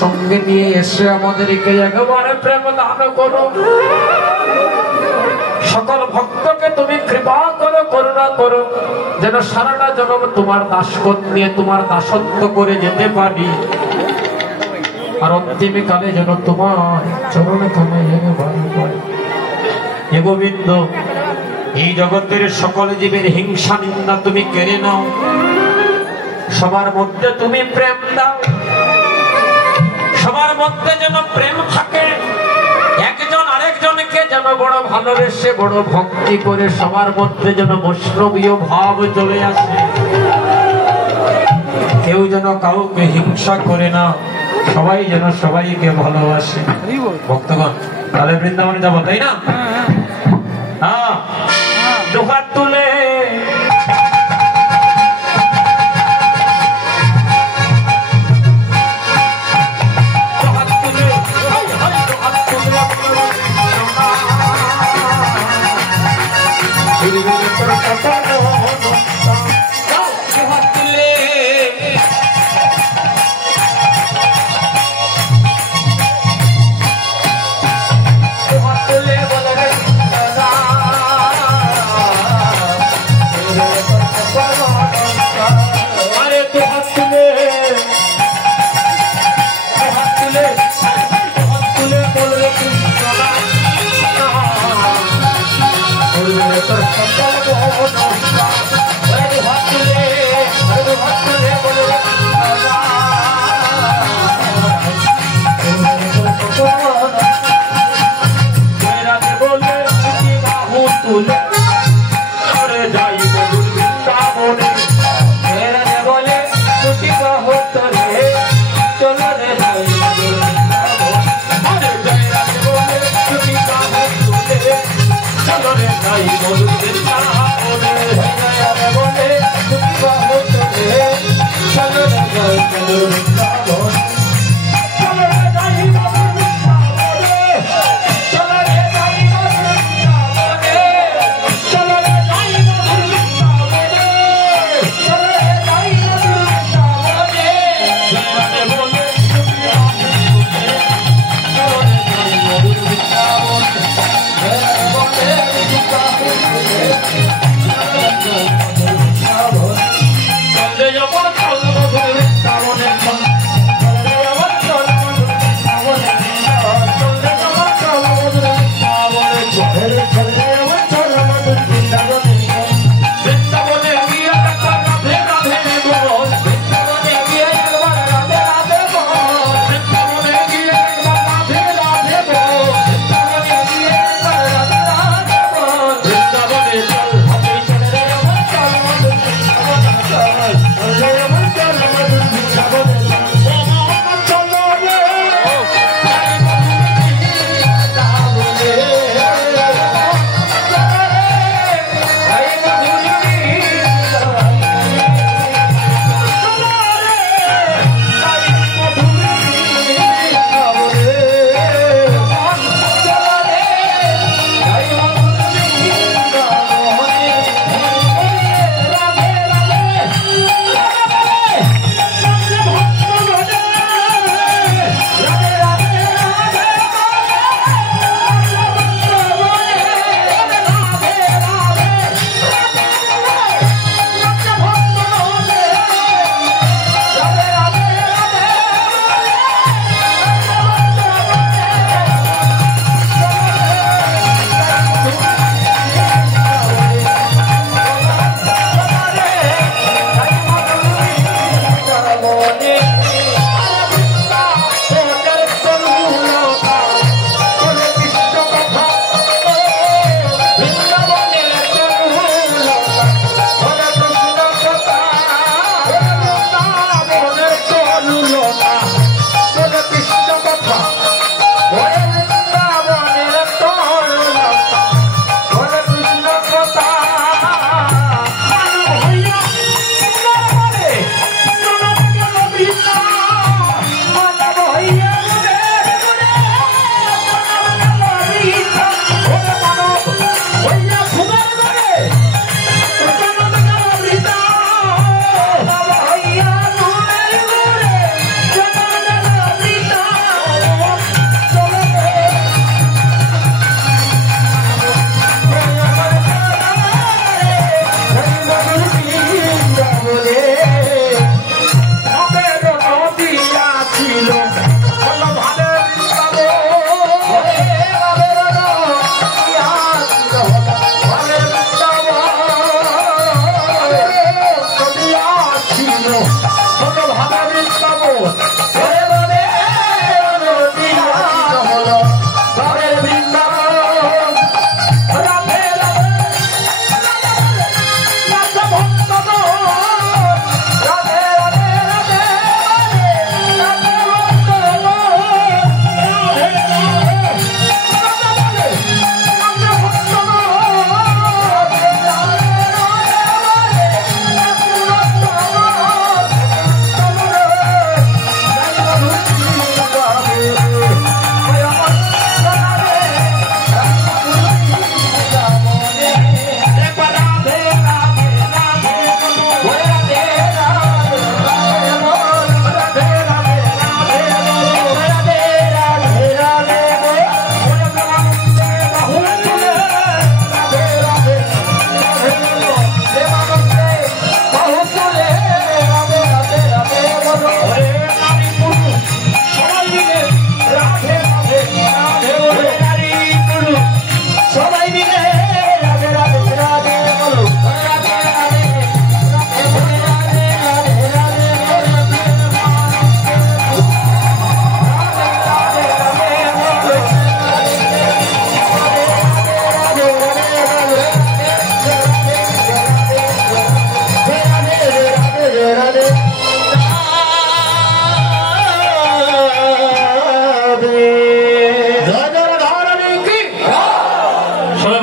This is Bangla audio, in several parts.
সঙ্গে নিয়ে এসে আমাদেরকে একবারে প্রেম দান করো। সকল ভক্তকে তুমি কৃপা করো, করুণা করো, যেন সারাটা জন্ম তোমার দাসত্ব নিয়ে তোমার দাসত্ব করে যেতে পারি, আর অন্তিম কালে যেন তোমার চরণে কামাই হে গোবিন্দ। এই জগতের সকল জীবের হিংসা নিন্দা তুমি কেড়ে নাও, সবার মধ্যে তুমি প্রেম দাও, সবার মধ্যে যেন প্রেম থাকে, একজন আরেকজনকে যেন বড় ভালোবেসে বড় ভক্তি করে সবার মধ্যে যেন বৈষ্ণবীয় ভাব চলে আসে, কেউ যেন কাউকে হিংসা করে না, সবাই যেন সবাইকে ভালোবাসে। ভক্তগণ তাহলে বৃন্দাবনে যাবো, তাই না? হ্যাঁ, দুহাত তুলে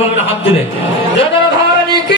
বলবেন হাত তুলে।